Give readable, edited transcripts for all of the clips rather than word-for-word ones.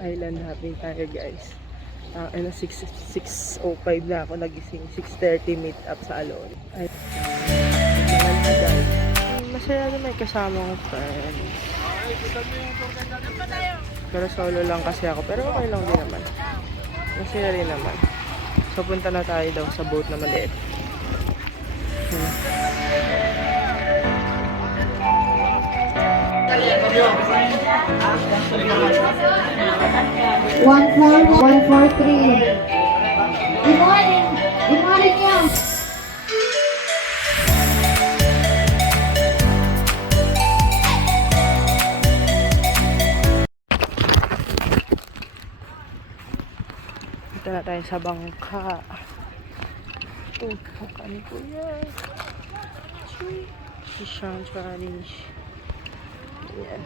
Island hopping tayo guys. Ano, 6:05 na ako nagising. 6:30 meet up sa Alon. Ay, mga guys. Masaya na may kasama ko friend. Pero solo lang kasi ako. Pero okay lang din naman. Masaya rin naman. So punta na tayo daw sa boat na maliit. 143. Good morning. Good morning, y'all. Punta na tayo sa bangka. Bangka ni Kuya. Si Sean Spanish. Ayan.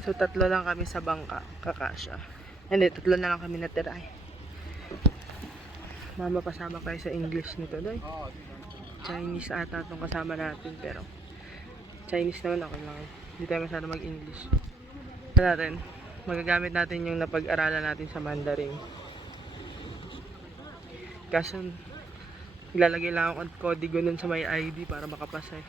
So, tatlo lang kami sa bangka. Kakasya. Hindi, tatlo na lang kami natira. Mama, pasama kayo sa English nito, doy. Chinese ata itong kasama natin, pero Chinese naman ako lang. Hindi tayo masyado mag-English. Magagamit natin yung napag-aralan natin sa Mandarin. Kaso, ilalagay lang ako kodigo nun sa may ID para makapasa eh.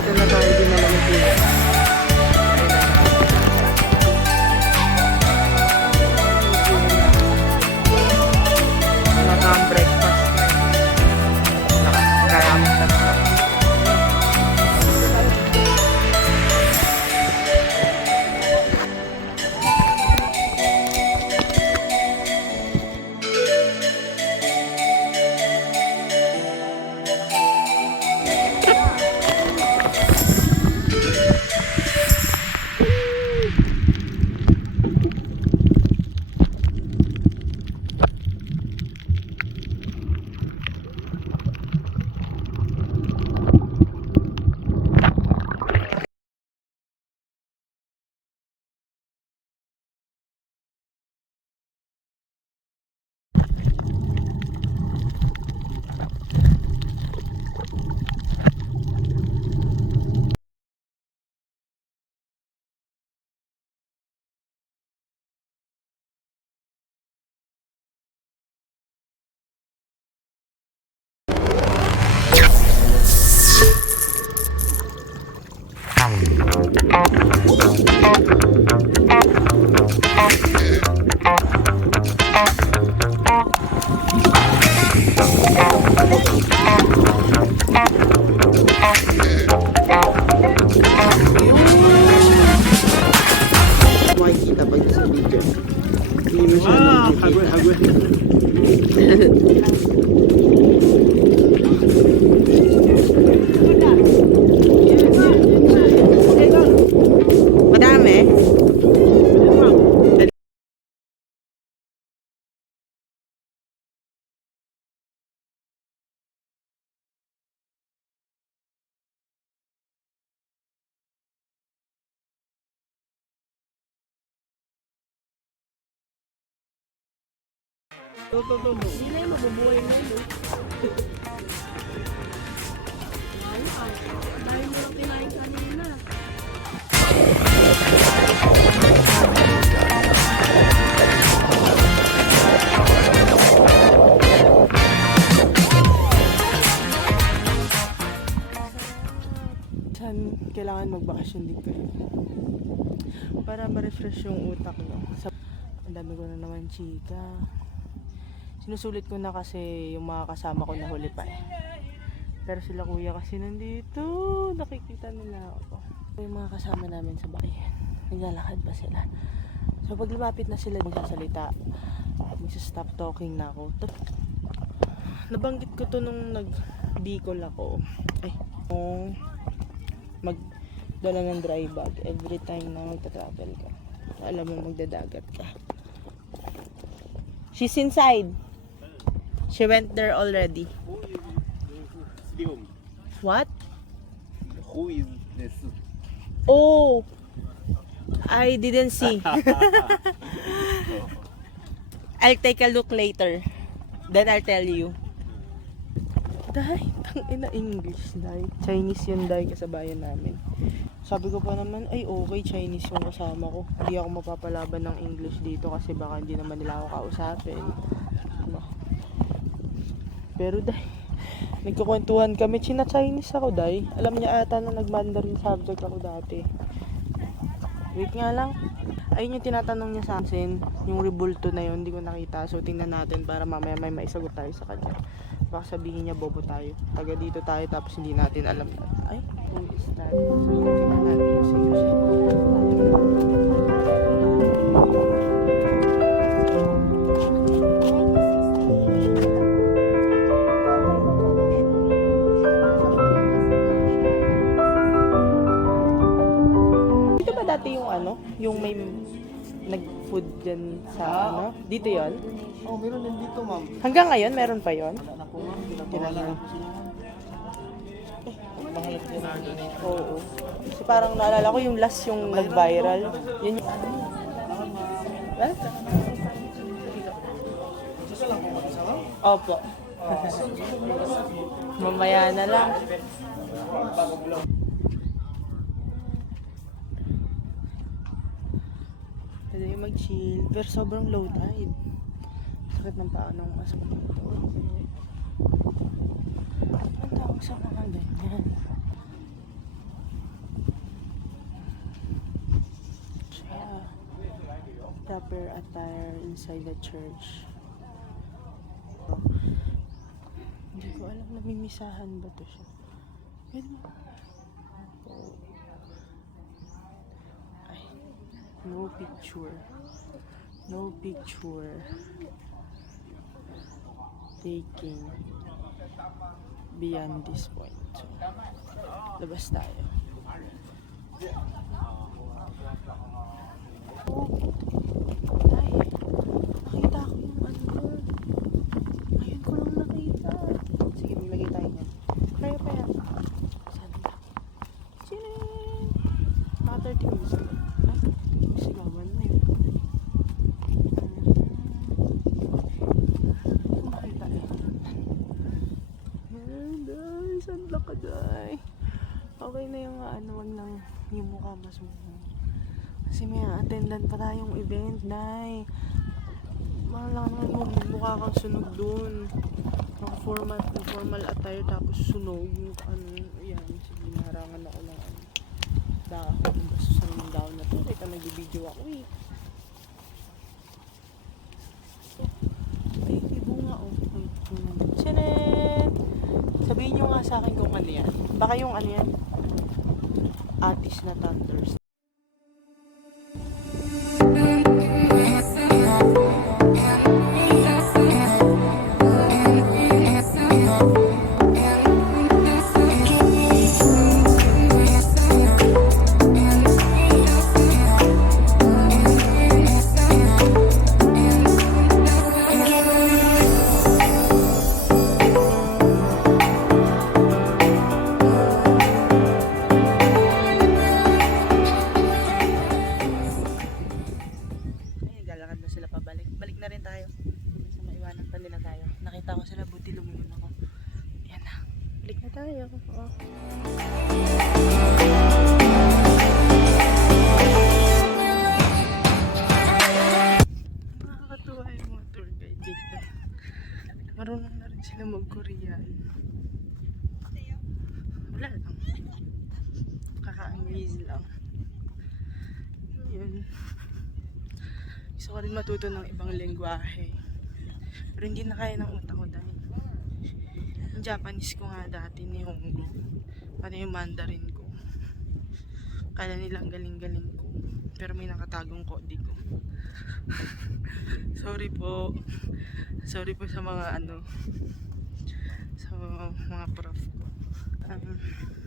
Dito na tayo din naman ito. Nakang breakfast na. Nakakaramit na. Makikita pag sa video. Hindi mo siya nakikita. Madami. Hindi na yung mabubuhay na yun. Dahil mo lang kinain kanina. Kailangan magbakasyon din kayo para ma-refresh yung utak, no? Ang dami ko na naman chika. Sinusulit ko na kasi yung mga kasama ko na huli pa eh. Pero sila kuya kasi nandito, nakikita nila ako. Yung mga kasama namin sa bayan, naglalakad pa sila. So pag lumapit na sila, magsasalita, magsa-stop talking na ako. Nabanggit ko to nung nag-Bicol ako. Ay, nung magdala ng dry bag every time na magta-travel ka. Alam mo magdadagat ka. She's inside. She went there already. What? Who is this? Oh, I didn't see. I'll take a look later. Then I'll tell you. Day, tangina English, day. Chinese yun, day, kasabayan namin. Sabi ko pa naman, ay okay, Chinese yung kasama ko. Hindi ako mapapalaban ng English dito kasi baka hindi naman nila ako kausapin. Ano? Pero day, nagkukwentuhan kami, China-Chinese ako, day. Alam niya ata na nag-Mandarin subject ako dati. Wait nga lang. Ayun yung tinatanong niya sa akin, yung rebulto na yun, hindi ko nakita. So tingnan natin para mamaya may maisagot tayo sa kanya. Baka sabihin niya bobo tayo. Taga dito tayo tapos hindi natin alam na. Ay, who is that? So tingnan natin yung sino siya. Dito ba dati yung ano? Yung may nag-food dyan sa ano? Dito yon? Oh, meron din dito, ma'am. Hanggang ngayon, meron pa yon? Wala na po, ma'am. Pinagawa lang po sila, ma'am. Mahalap din na donate. Oo. Kasi parang naalala ko yung last yung nag-viral. Yun yung... Eh? Gusto lang po mag-isa, ma'am? Opo. Mamaya na lang. Pwede yung mag-chill. Pero sobrang low tide. Sakit ng paa ng asong dito. Ang tawag sa mga ganyan. Proper attire inside the church. Hindi ko alam, namimisahan ba to siya? Pwede mo. Oh. Ay, no picture. No picture. Taking beyond this point. So, labas tayo. Oh, ay, nakita ko yung ano doon. Ngayon ko lang nakita. Sige, maglagay tayo niyan. Kaya pa yan. Saan ba? Chinin! Mga 30 minutes na. Ay, sigawan na yun. Makita eh. Day, saan lang ka, day? Okay na yung ano, wag lang yung mukha masumang. Kasi may attendant pa tayong event, day. Mahala naman mo, mukha kang sunog dun. Naka-formal attire tapos sunog. Ano, yan. Sige, naharangan ako ng ano. Dahon. Basta sunog dahon na to. Kaya nag-video ako eh. Ay, may bunga oh. Wait, Tchanan! Sabihin nyo nga sa akin kung ano yan. Baka yung ano yan. Atis na thunders. Nakita ko sila, buti lumingon ako. Yan na. Balik na tayo. Oh. Nakakatuwa yung mga tour guide dito. Marunong na rin sila mag-Korean. Wala lang. Kaka-amaze lang. Yun. Gusto ko rin matuto ng ibang lengguwahe. Pero hindi na kaya ng utak ko dahil yung Japanese ko nga dati ni Honggo, pati yung Mandarin ko, kala nilang galing-galing ko, pero may nakatagong kodi ko. Sorry po sa mga ano, sa mga prof ko.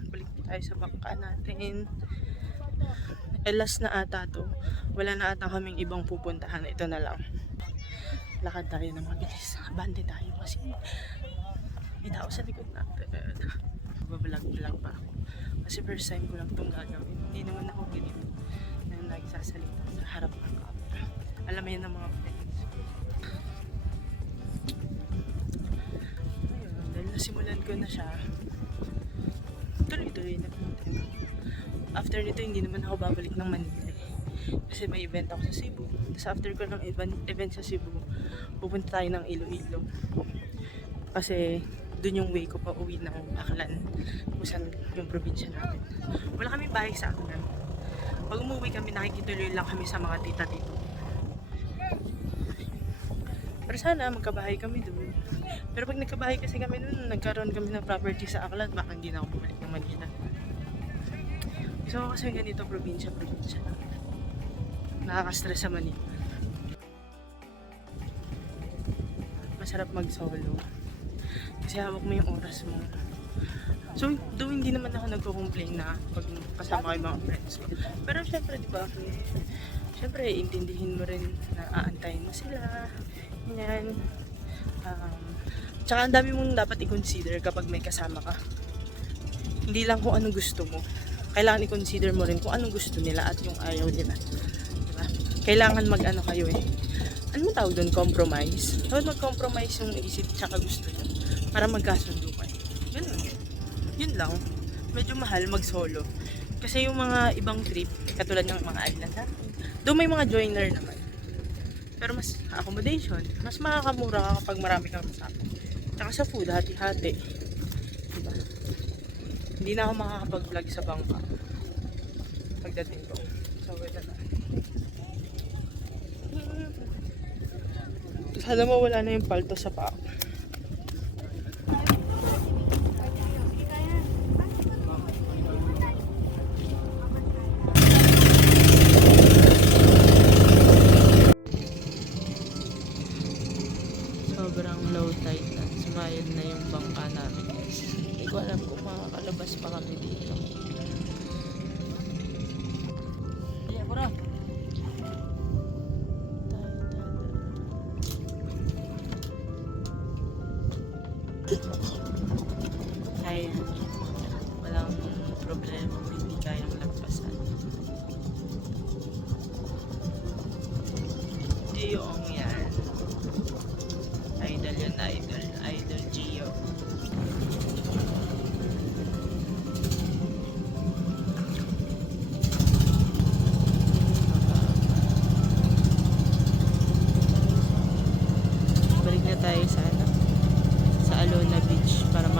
Balik tayo sa bangka natin. Last na ata to, wala na ata kaming ibang pupuntahan, ito na lang. Lakad tayo ng mabilis. Abante tayo kasi may tao sa likod natin. Babalag-vlog pa ako. Kasi first time ko lang itong gagawin. Hindi naman ako ganito na nagsasalita sa harap ng camera. Alam mo yan ng mga friends. simulan ko na siya, tuloy-tuloy na. After nito, hindi naman ako babalik ng Manila eh. Kasi may event ako sa Cebu. Tapos after ko ng event sa Cebu, pupunta tayo ng Iloilo. Kasi dun yung way ko pa uwi ng Aklan, kung saan yung probinsya namin. Wala kami bahay sa Aklan. Pag umuwi kami, nakikituloy lang kami sa mga tita-tito. Pero sana magkabahay kami doon. Pero pag nagkabahay kasi kami doon, nagkaroon kami ng property sa Aklan, baka hindi na ako bumalik ng Manila. So kasi ganito, probinsya lang. Nakaka-stress sa Manila. Masarap mag-solo. Kasi hawak mo yung oras mo. So, though hindi naman ako nagko-complain na pag kasama ko yung mga friends ko. Pero syempre, di ba, syempre, intindihin mo rin na aantayin mo sila. Ganyan. Tsaka ang dami mong dapat i-consider kapag may kasama ka. Hindi lang kung anong gusto mo. Kailangan i-consider mo rin kung anong gusto nila at yung ayaw nila. Diba? Kailangan mag-ano kayo eh. Ano mo tawag doon? Compromise. Dapat mag-compromise yung isip tsaka gusto nyo para magkasundo kayo. Ganun. Yun lang. Medyo mahal mag-solo. Kasi yung mga ibang trip, katulad ng mga island natin, doon may mga joiner naman. Pero mas accommodation, mas makakamura ka kapag marami kang kasama. Tsaka sa food, hati-hati. Diba? Hindi na ako makakapag-vlog sa bangka pagdating ko. So, wala na. Sana mawala na yung palto sa paa. Sobrang low tide at sumayad na yung bangka namin. Hindi ko alam kung makakalabas pa kami dito. Ay, walang problema, hindi kayang lagpasan. Gioong yan. Idol yan, idol. Idol Gio. Balik na tayo sa ano? Sa Alona Beach para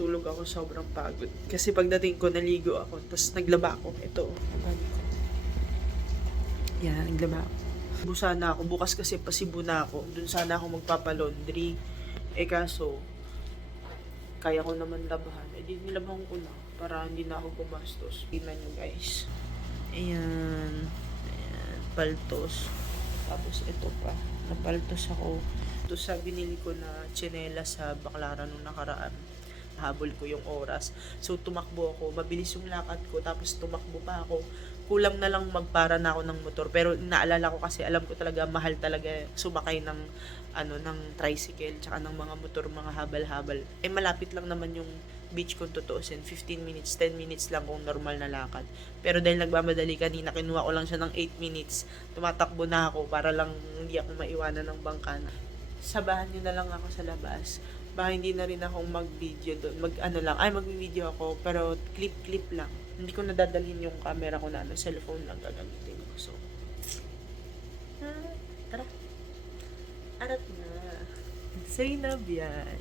natulog ako, sobrang pagod. Kasi pagdating ko, naligo ako. Tapos naglaba ako. Ito. Yan, naglaba ako. Cebu sana ako. Bukas kasi pa Cebu na ako. Doon sana ako magpapalaundry. Eh kaso, kaya ko naman labahan. Eh di nilabahan ko na. Para hindi na ako gumastos. Tingnan nyo guys. Ayan. Ayan. Paltos. Tapos ito pa. Napaltos ako. Ito sa binili ko na tsinela sa Baclaran nung nakaraan. Habol ko yung oras. So, tumakbo ako. Mabilis yung lakad ko. Tapos, tumakbo pa ako. Kulang na lang magpara na ako ng motor. Pero, naalala ko kasi, alam ko talaga, mahal talaga sumakay ng, ng tricycle, tsaka ng mga motor, mga habal-habal. Eh, malapit lang naman yung beach kung tutuusin. 15 minutes, 10 minutes lang kung normal na lakad. Pero dahil nagmamadali kanina, kinuha ko lang siya ng 8 minutes. Tumatakbo na ako para lang hindi ako maiwanan ng bangkana. Sabahan niyo na lang ako sa labas. Baka hindi na rin akong mag-video doon. Mag-video ako, pero clip lang. Hindi ko nadadalhin yung camera ko na cellphone lang gagamitin ko. So, tara. Arat na. Zainab yan.